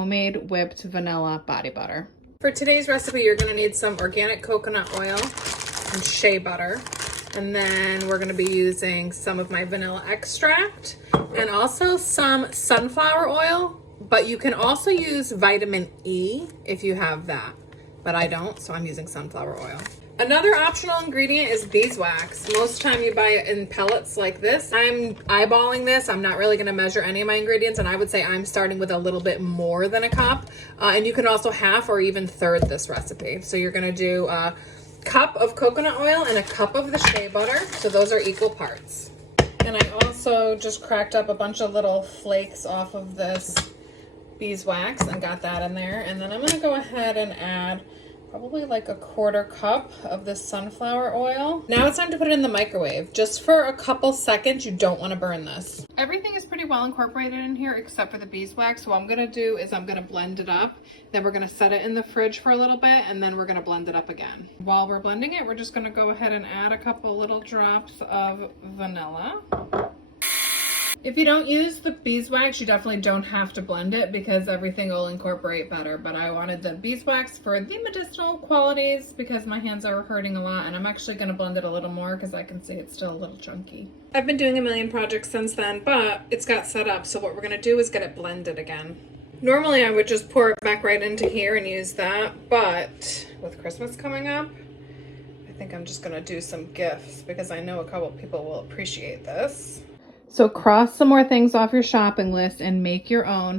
homemade whipped vanilla body butter. For today's recipe, you're gonna need some organic coconut oil and shea butter. And then we're gonna be using some of my vanilla extract and also some sunflower oil, but you can also use vitamin E if you have that, but I don't, so I'm using sunflower oil. Another optional ingredient is beeswax. Most time you buy it in pellets like this. I'm eyeballing this. I'm not really gonna measure any of my ingredients, and I would say I'm starting with a little bit more than a cup. And you can also half or even third this recipe. So you're gonna do a cup of coconut oil and a cup of the shea butter. So those are equal parts. And I also just cracked up a bunch of little flakes off of this beeswax and got that in there. And then I'm gonna go ahead and add probably like a 1/4 cup of this sunflower oil. Now it's time to put it in the microwave. Just for a couple seconds, you don't wanna burn this. Everything is pretty well incorporated in here except for the beeswax. So what I'm gonna do is I'm gonna blend it up. Then we're gonna set it in the fridge for a little bit and then we're gonna blend it up again. While we're blending it, we're just gonna go ahead and add a couple little drops of vanilla. If you don't use the beeswax, you definitely don't have to blend it because everything will incorporate better. But I wanted the beeswax for the medicinal qualities because my hands are hurting a lot, and I'm actually going to blend it a little more because I can see it's still a little chunky. I've been doing a million projects since then, but it's got set up. So what we're going to do is get it blended again. Normally I would just pour it back right into here and use that, but with Christmas coming up, I think I'm just going to do some gifts because I know a couple people will appreciate this. So cross some more things off your shopping list and make your own